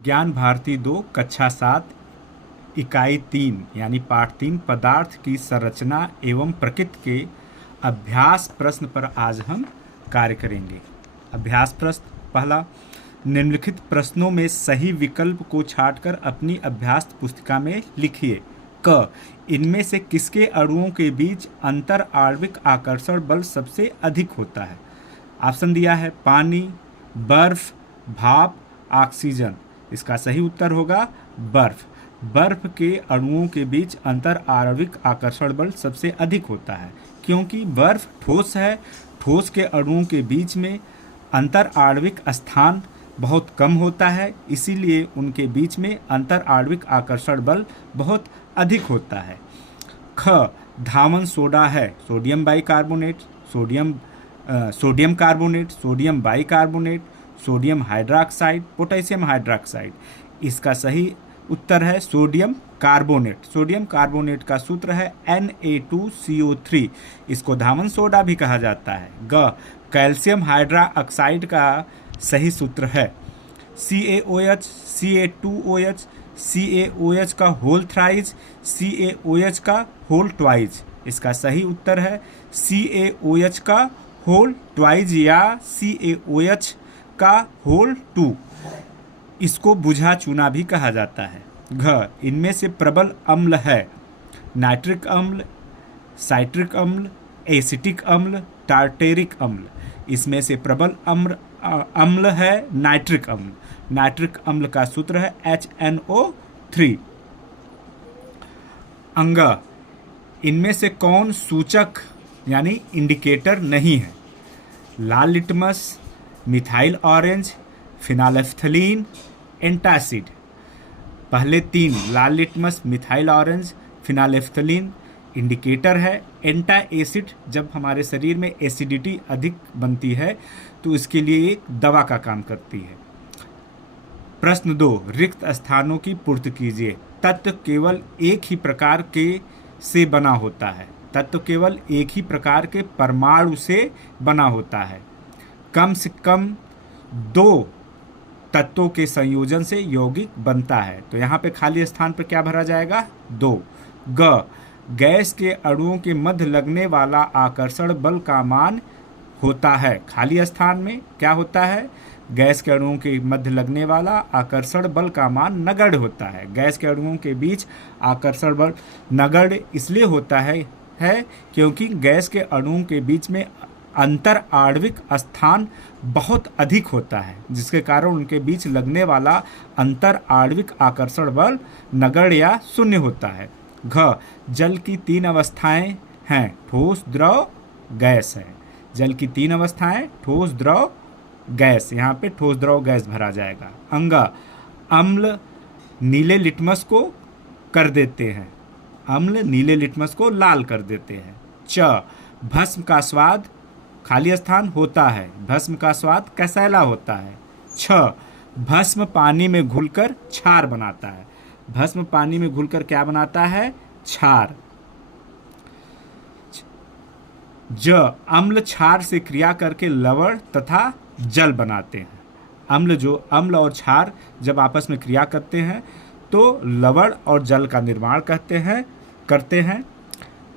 ज्ञान भारती 2 कक्षा 7 इकाई 3 यानी पाठ 3 पदार्थ की संरचना एवं प्रकृति के अभ्यास प्रश्न पर आज हम कार्य करेंगे। अभ्यास प्रश्न पहला, निम्नलिखित प्रश्नों में सही विकल्प को छांटकर अपनी अभ्यास पुस्तिका में लिखिए। क, इनमें से किसके अणुओं के बीच अंतर आणविक आकर्षण बल सबसे अधिक होता है? ऑप्शन दिया है पानी, बर्फ, भाप, ऑक्सीजन। इसका सही उत्तर होगा बर्फ। बर्फ के अणुओं के बीच अंतर आणविक आकर्षण बल सबसे अधिक होता है, क्योंकि बर्फ ठोस है। ठोस के अणुओं के बीच में अंतर आणविक स्थान बहुत कम होता है, इसीलिए उनके बीच में अंतर आणविक आकर्षण बल बहुत अधिक होता है। ख, धावन सोडा है sodium bicarbonate, sodium carbonate, sodium bicarbonate, sodium hydroxide, potassium hydroxide. इसका सही उत्तर है सोडियम कार्बोनेट। सोडियम कार्बोनेट का सूत्र है Na2CO3। इसको धावन सोडा भी कहा जाता है। ग, कैल्शियम हाइड्रोक्साइड का सही सूत्र है CaOH, Ca2OH, CaOH का होल थ्राइज, CaOH का होल ट्वाइज। इसका सही उत्तर है CaOH का होल ट्वाइज या CaOH का होल 2। इसको बुझा चूना भी कहा जाता है। घ, इनमें से प्रबल अम्ल है नाइट्रिक अम्ल, साइट्रिक अम्ल, एसिटिक अम्ल, टार्टेरिक अम्ल। इसमें से प्रबल अम्ल है नाइट्रिक अम्ल। नाइट्रिक अम्ल का सूत्र है HNO3। अंग, इनमें से कौन सूचक यानी इंडिकेटर नहीं है? लाल लिटमस, मिथाइल ऑरेंज, फिनालेफ्थलीन, एंटासिड। पहले तीन लाल लिटमस, मिथाइल ऑरेंज, फिनालेफ्थलीन इंडिकेटर है। एंटा एसिड जब हमारे शरीर में एसिडिटी अधिक बनती है तो इसके लिए एक दवा का काम करती है। प्रश्न 2, रिक्त स्थानों की पूर्ति कीजिए। तत्व केवल एक ही प्रकार के से बना होता है। तत्व केवल एक ही प्रकार के परमाणु से बना होता है। कम से कम 2 तत्वों के संयोजन से यौगिक बनता है। तो यहाँ पे खाली स्थान पर क्या भरा जाएगा? 2। ग, गैस के अणुओं के मध्य लगने वाला आकर्षण बल का मान होता है। खाली स्थान में क्या होता है? गैस के अणुओं के मध्य लगने वाला आकर्षण बल का मान नगण्य होता है। गैस के अणुओं के बीच आकर्षण बल नगण्य इसलिए होता है क्योंकि गैस के अणुओं के बीच में अंतर आणविक स्थान बहुत अधिक होता है, जिसके कारण उनके बीच लगने वाला अंतर आणविक आकर्षण बल नगण्य या शून्य होता है। घ, जल की 3 अवस्थाएं हैं, ठोस, द्रव, गैस है। जल की 3 अवस्थाएं ठोस, द्रव, गैस। यहाँ पे ठोस, द्रव, गैस भरा जाएगा। अंग, अम्ल नीले लिटमस को कर देते हैं। अम्ल नीले लिटमस को लाल कर देते हैं। च, भस्म का स्वाद खाली स्थान होता है। भस्म का स्वाद कसैला होता है। छ, भस्म पानी में घुलकर क्षार बनाता है। भस्म पानी में घुलकर क्या बनाता है? क्षार। ज, अम्ल क्षार से क्रिया करके लवण तथा जल बनाते हैं। अम्ल और क्षार जब आपस में क्रिया करते हैं तो लवण और जल का निर्माण करते हैं।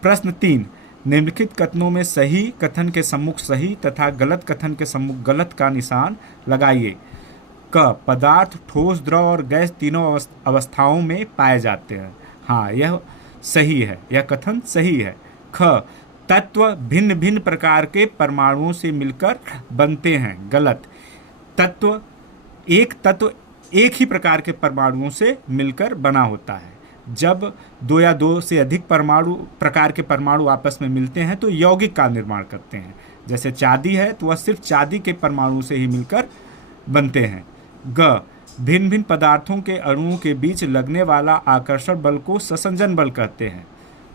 प्रश्न 3, निम्नलिखित कथनों में सही कथन के सम्मुख सही तथा गलत कथन के सम्मुख गलत का निशान लगाइए। क, पदार्थ ठोस, द्रव और गैस तीनों अवस्थाओं में पाए जाते हैं। हाँ, यह सही है, यह कथन सही है। ख, तत्व भिन्न भिन्न प्रकार के परमाणुओं से मिलकर बनते हैं। गलत। तत्व एक ही प्रकार के परमाणुओं से मिलकर बना होता है। जब 2 या 2 से अधिक प्रकार के परमाणु आपस में मिलते हैं तो यौगिक का निर्माण करते हैं। जैसे चांदी है तो वह सिर्फ चांदी के परमाणु से ही मिलकर बनते हैं। ग, भिन्न भिन्न पदार्थों के अणुओं के बीच लगने वाला आकर्षण बल को संसंजन बल कहते हैं।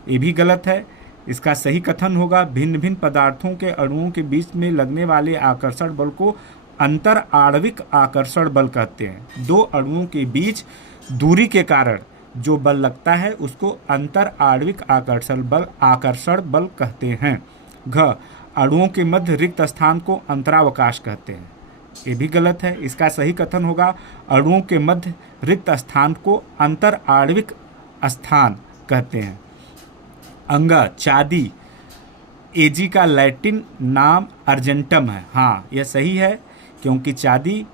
ये भी गलत है। इसका सही कथन होगा भिन्न भिन्न पदार्थों के अणुओं के बीच में लगने वाले आकर्षण बल को अंतर आणविक आकर्षण बल कहते हैं। 2 अणुओं के बीच दूरी के कारण जो बल लगता है उसको अंतर आणविक आकर्षण बल कहते हैं। घ, अणुओं के मध्य रिक्त स्थान को अंतरावकाश कहते हैं। ये भी गलत है। इसका सही कथन होगा अणुओं के मध्य रिक्त स्थान को अंतर आणविक स्थान कहते हैं। अंगा चांदी एजी का लैटिन नाम अर्जेंटम है। हाँ, यह सही है, क्योंकि चांदी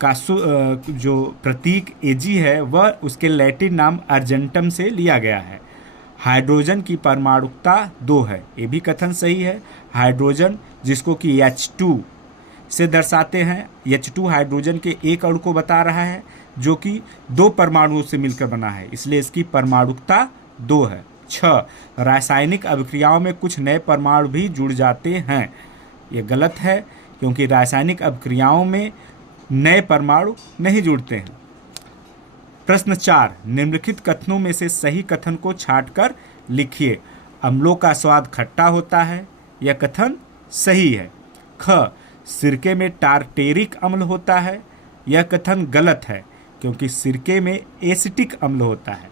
का जो प्रतीक एजी है वह उसके लैटिन नाम अर्जेंटम से लिया गया है। हाइड्रोजन की परमाणुकता 2 है। ये भी कथन सही है। हाइड्रोजन जिसको कि H2 से दर्शाते हैं, H2 हाइड्रोजन के एक अणु को बता रहा है जो कि 2 परमाणुओं से मिलकर बना है, इसलिए इसकी परमाणुकता 2 है। 6 रासायनिक अभिक्रियाओं में कुछ नए परमाणु भी जुड़ जाते हैं। ये गलत है, क्योंकि रासायनिक अभिक्रियाओं में नए परमाणु नहीं जुड़ते हैं। प्रश्न 4 निम्नलिखित कथनों में से सही कथन को छांटकर लिखिए। अम्लों का स्वाद खट्टा होता है, यह कथन सही है। ख सिरके में टार्टेरिक अम्ल होता है, यह कथन गलत है, क्योंकि सिरके में एसिटिक अम्ल होता है।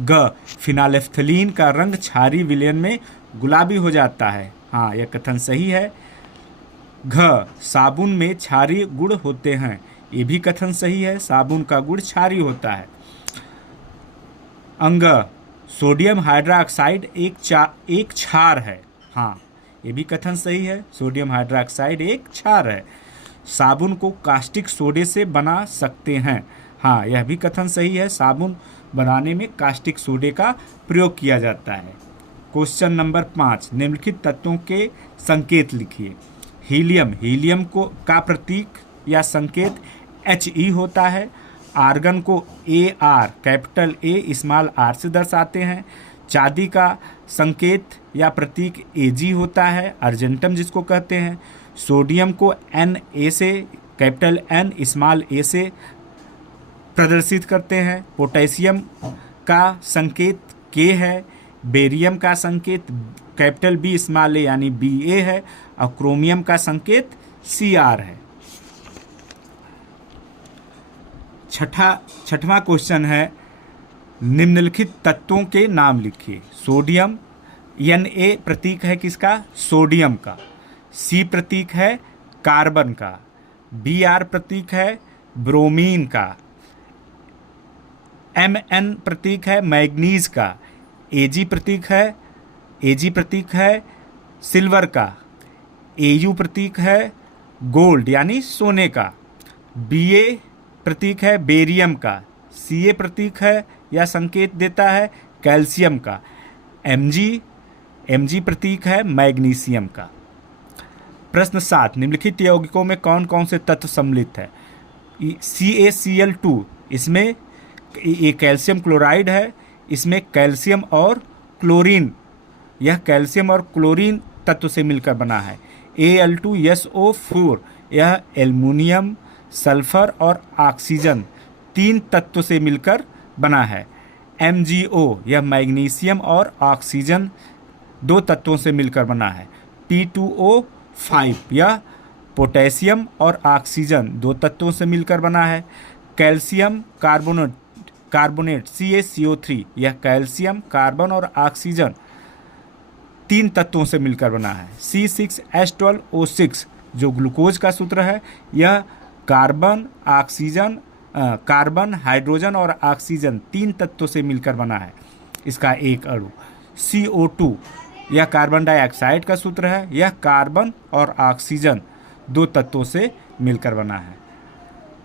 ग फिनालेफ्थलीन का रंग क्षारीय विलयन में गुलाबी हो जाता है। हाँ, यह कथन सही है। घ साबुन में क्षारीय गुण होते हैं, ये भी कथन सही है। साबुन का गुण क्षारीय होता है। अंग सोडियम हाइड्रोक्साइड एक क्षार है। हाँ, ये भी कथन सही है। सोडियम हाइड्रोक्साइड एक क्षार है। साबुन को कास्टिक सोडे से बना सकते हैं। हाँ, यह भी कथन सही है। साबुन बनाने में कास्टिक सोडे का प्रयोग किया जाता है। क्वेश्चन नंबर 5 निम्नलिखित तत्वों के संकेत लिखिए। हीलियम का प्रतीक या संकेत He होता है। आर्गन को Ar capital A small r से दर्शाते हैं। चांदी का संकेत या प्रतीक Ag होता है, अर्जेंटम जिसको कहते हैं। सोडियम को Na से कैपिटल N स्मॉल a से प्रदर्शित करते हैं। पोटेशियम का संकेत K है। बेरियम का संकेत कैपिटल B स्मॉल a यानी Ba है, और क्रोमियम का संकेत Cr है। छठवां क्वेश्चन है निम्नलिखित तत्वों के नाम लिखिए। सोडियम Na प्रतीक है किसका? सोडियम का। C प्रतीक है कार्बन का। Br प्रतीक है ब्रोमीन का। Mn प्रतीक है मैग्नीज का। Ag प्रतीक है सिल्वर का। Au प्रतीक है गोल्ड यानी सोने का। Ba प्रतीक है बेरियम का। Ca प्रतीक है या संकेत देता है कैल्शियम का। Mg प्रतीक है मैग्नीशियम का। प्रश्न 7 निम्नलिखित यौगिकों में कौन कौन से तत्व सम्मिलित है? CaCl2 इसमें ये कैल्शियम क्लोराइड है, इसमें कैल्शियम और क्लोरीन, यह कैल्शियम और क्लोरीन तत्व से मिलकर बना है। Al2SO4 यह एल्युमिनियम, सल्फर और ऑक्सीजन 3 तत्वों से मिलकर बना है। MgO यह मैग्नीशियम और ऑक्सीजन 2 तत्वों से मिलकर बना है। P2O5 यह पोटेशियम और ऑक्सीजन 2 तत्वों से मिलकर बना है। कैल्शियम कार्बोनेट CaCO3 यह कैल्शियम, कार्बन और ऑक्सीजन 3 तत्वों से मिलकर बना है। C6H12O6 जो ग्लूकोज का सूत्र है, यह कार्बन, हाइड्रोजन और ऑक्सीजन 3 तत्वों से मिलकर बना है, इसका एक अणु। CO2 यह कार्बन डाइऑक्साइड का सूत्र है, यह कार्बन और ऑक्सीजन 2 तत्वों से मिलकर बना है।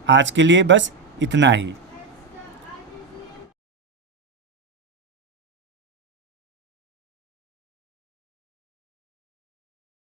आज के लिए बस इतना ही।